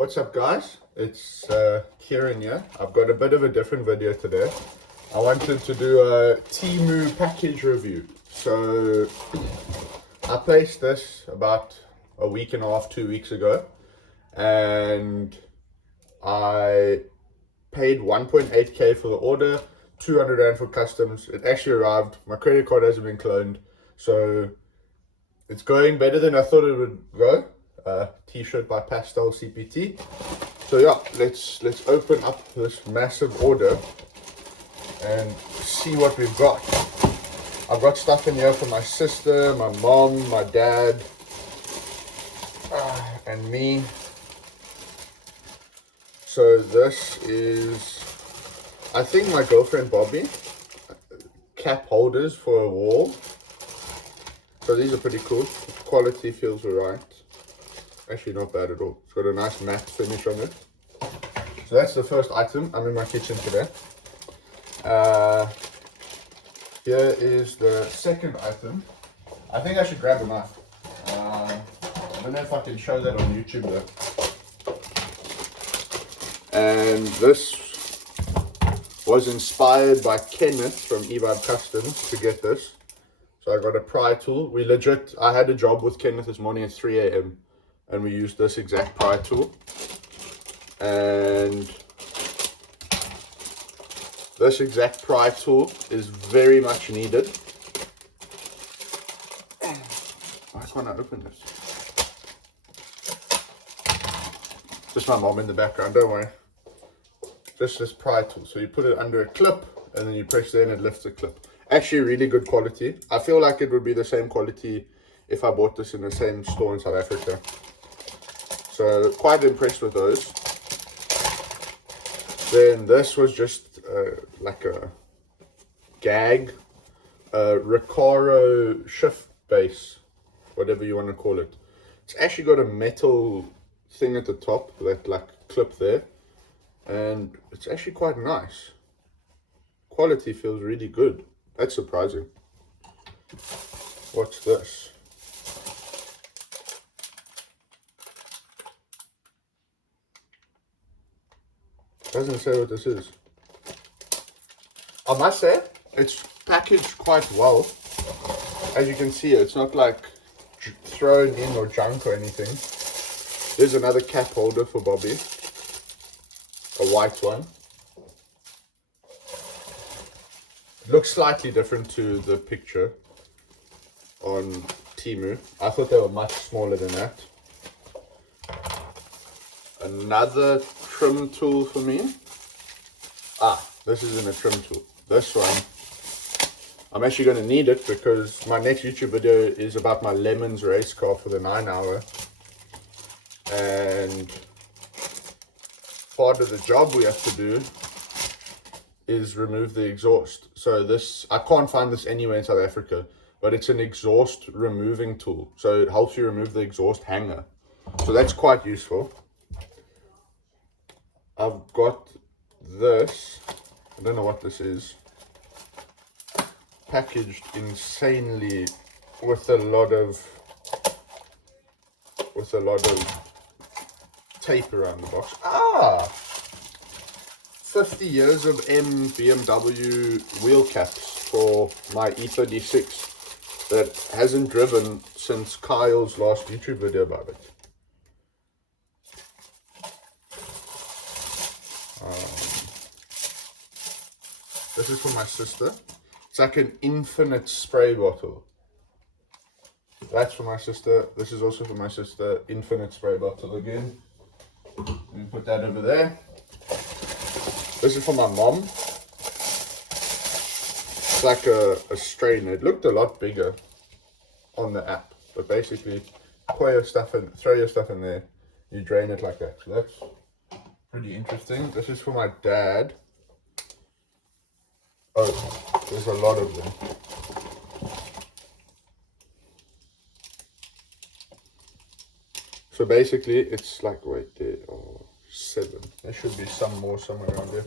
What's up, guys? It's Kieran here. I've got a bit of a different video today. I wanted to do a Temu package review. So I placed this about a week and a half, 2 weeks ago, and I paid 1.8k for the order, 200 Rand for customs. It actually arrived. My credit card hasn't been cloned, so it's going better than I thought it would go. T-shirt by Pastel CPT. So yeah, let's open up this massive order and see what we've got. I've got stuff in here for my sister, my mom, my dad, and me. So this is, I think, my girlfriend Bobby, cap holders for a wall. So these are pretty cool. The quality feels alright. Actually not bad at all. It's got a nice matte finish on it. So that's the first item. I'm in my kitchen today. Here is the second item. I think I should grab a knife. I don't know if I can show that on YouTube though. And this was inspired by Kenneth from eBay Customs to get this. So I got a pry tool. I had a job with Kenneth this morning at 3 a.m. and we used this exact pry tool. And this exact pry tool is very much needed. Why can't I open this? Just my mom in the background, don't worry. Just this pry tool. So you put it under a clip and then you press there and it lifts the clip. Actually really good quality. I feel like it would be the same quality if I bought this in the same store in South Africa. So quite impressed with those. Then this was just like a gag, Recaro shift base, whatever you want to call it. It's actually got a metal thing at the top, that like clip there, and it's actually quite nice. Quality feels really good. That's surprising. What's this? Doesn't say what this is. I must say, it's packaged quite well. As you can see, it's not like thrown in or junk or anything. There's another cap holder for Bobby. A white one. It looks slightly different to the picture on Temu. I thought they were much smaller than that. Another trim tool for me. This isn't a trim tool. This one, I'm actually going to need it because my next YouTube video is about my Lemons race car for the 9-hour. And part of the job we have to do is remove the exhaust. So this, I can't find this anywhere in South Africa, but it's an exhaust removing tool. So it helps you remove the exhaust hanger. So that's quite useful. I've got this, I don't know what this is, packaged insanely with a lot of tape around the box. 50 years of BMW wheel caps for my E36 that hasn't driven since Kyle's last YouTube video about it. This is for my sister. It's like an infinite spray bottle. That's for my sister. This is also for my sister. Infinite spray bottle again. Let me put that over there. This is for my mom. It's like a strainer. It looked a lot bigger on the app. But basically, throw your stuff in there. You drain it like that. So that's pretty interesting. This is for my dad. Oh, there's a lot of them. So basically, it's like, wait, there are 7. There should be some more somewhere around there.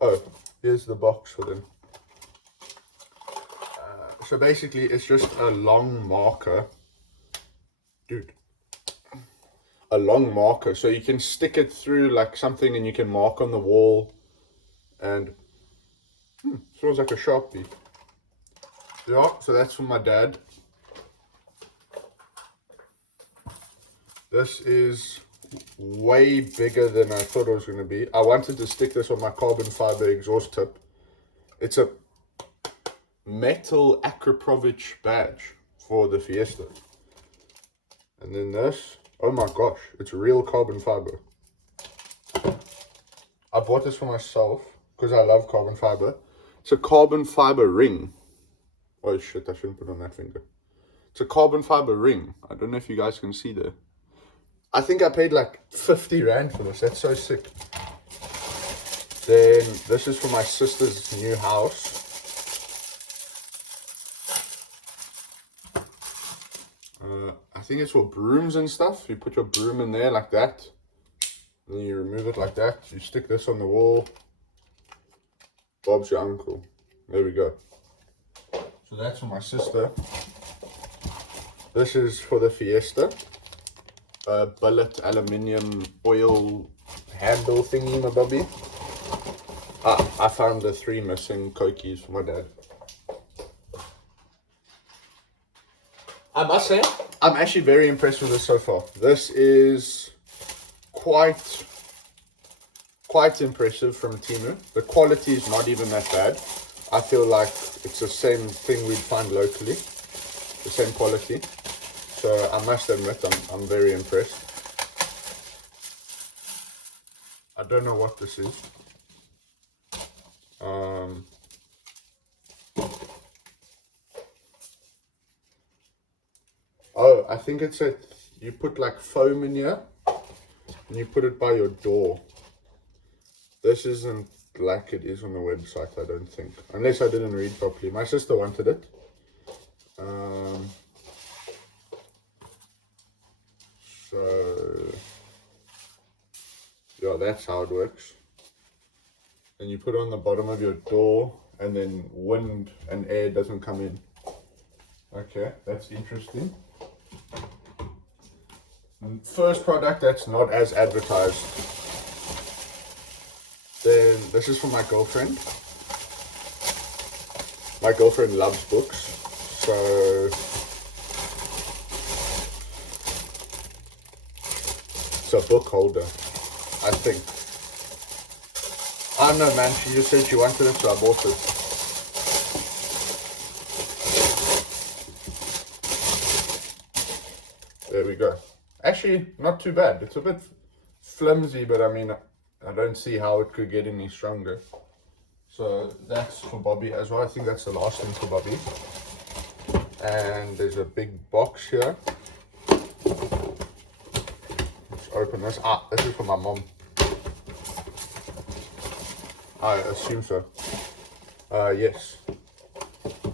Oh, here's the box for them. So basically, it's just a long marker. Dude. a long marker, so you can stick it through like something and you can mark on the wall. And smells like a Sharpie. Yeah, so that's from my dad. This is way bigger than I thought it was going to be. I wanted to stick this on my carbon fiber exhaust tip. It's a metal Akrapovich badge for the Fiesta. And then this, oh my gosh, it's real carbon fiber. I bought this for myself because I love carbon fiber. It's a carbon fiber ring. Oh shit, I shouldn't put on that finger. It's a carbon fiber ring. I don't know if you guys can see there. I think I paid like 50 Rand for this. That's so sick. Then this is for my sister's new house. I think it's for brooms and stuff. You put your broom in there like that. Then you remove it like that. You stick this on the wall. Bob's your uncle. There we go. So that's for my sister. This is for the Fiesta. Billet aluminium oil handle thingy, my bubby. I found the 3 missing Kokies for my dad. I must say, I'm actually very impressed with this so far. This is quite impressive from Temu. The quality is not even that bad. I feel like it's the same thing we'd find locally, the same quality. So I must admit, I'm very impressed. I don't know what this is. Oh, I think it's you put like foam in here and you put it by your door. This isn't like it is on the website, I don't think. Unless I didn't read properly. My sister wanted it. So, yeah, that's how it works. And you put it on the bottom of your door and then wind and air doesn't come in. Okay, that's interesting. First product that's not as advertised. Then this is for my girlfriend. My girlfriend loves books, so it's a book holder, I think. I don't know, man, she just said she wanted it, so I bought it. There we go. Actually, not too bad. It's a bit flimsy, but I mean, I don't see how it could get any stronger. So that's for Bobby as well. I think that's the last thing for Bobby. And there's a big box here. Let's open this. This is for my mom. I assume so. Yes.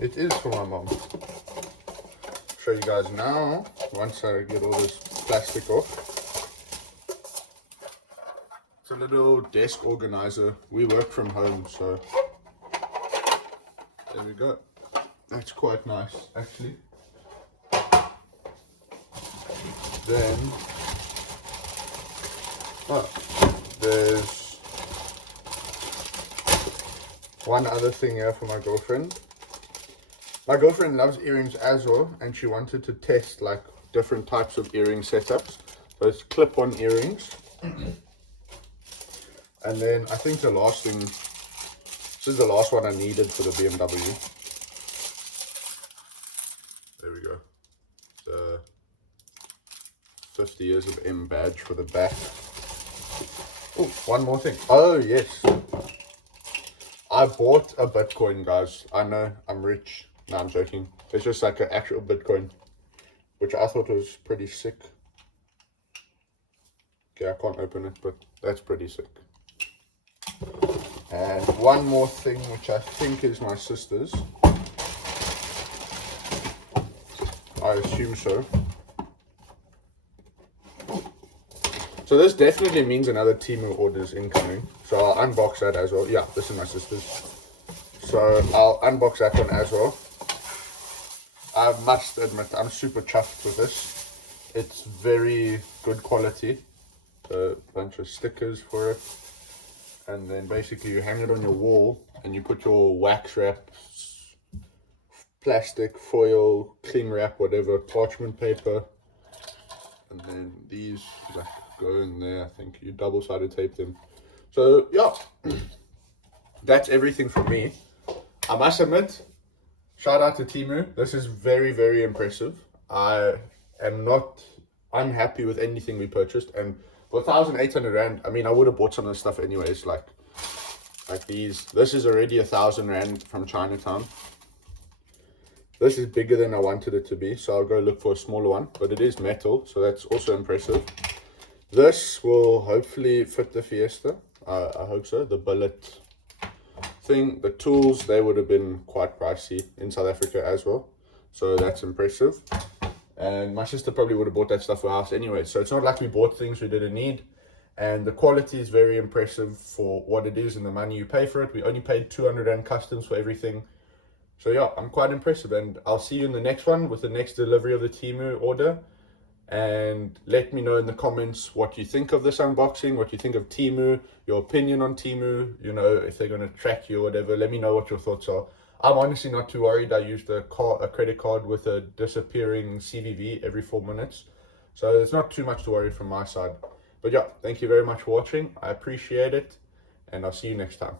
It is for my mom. Show you guys now, once I get all this plastic off. It's a little desk organizer. We work from home, so there we go. That's quite nice, actually. Then, there's one other thing here for my girlfriend. My girlfriend loves earrings as well, and she wanted to test like different types of earring setups. So it's clip-on earrings. And then I think the last thing, this is the last one I needed for the BMW. There we go. The 50 years of M badge for the back. Oh, one more thing. Oh, yes. I bought a Bitcoin, guys. I know, I'm rich. No, I'm joking. It's just like an actual Bitcoin, which I thought was pretty sick. Okay, I can't open it, but that's pretty sick. And one more thing, which I think is my sister's. I assume so. So this definitely means another Temu order is incoming. So I'll unbox that as well. Yeah, this is my sister's. So I'll unbox that one as well. I must admit, I'm super chuffed with this. It's very good quality. A bunch of stickers for it. And then basically you hang it on your wall and you put your wax wrap, plastic, foil, cling wrap, whatever, parchment paper. And then these like go in there. I think you double-sided tape them. So yeah, that's everything from me. I must admit, shout out to Temu. This is very, very impressive. I am not unhappy with anything we purchased, and for 1,800 rand, I mean, I would have bought some of this stuff anyways. Like these. This is already 1,000 rand from Chinatown. This is bigger than I wanted it to be, so I'll go look for a smaller one. But it is metal, so that's also impressive. This will hopefully fit the Fiesta. I hope so. The billet thing, the tools, they would have been quite pricey in South Africa as well, so that's impressive. And my sister probably would have bought that stuff for our house anyway, so it's not like we bought things we didn't need. And the quality is very impressive for what it is and the money you pay for it. We only paid 200 rand customs for everything, so yeah, I'm quite impressive. And I'll see you in the next one with the next delivery of the Temu order. And let me know in the comments what you think of this unboxing, what you think of Temu, your opinion on Temu, you know, if they're going to track you or whatever. Let me know what your thoughts are. I'm honestly not too worried. I used a credit card with a disappearing CVV every 4 minutes, so there's not too much to worry from my side. But yeah, thank you very much for watching. I appreciate it, and I'll see you next time.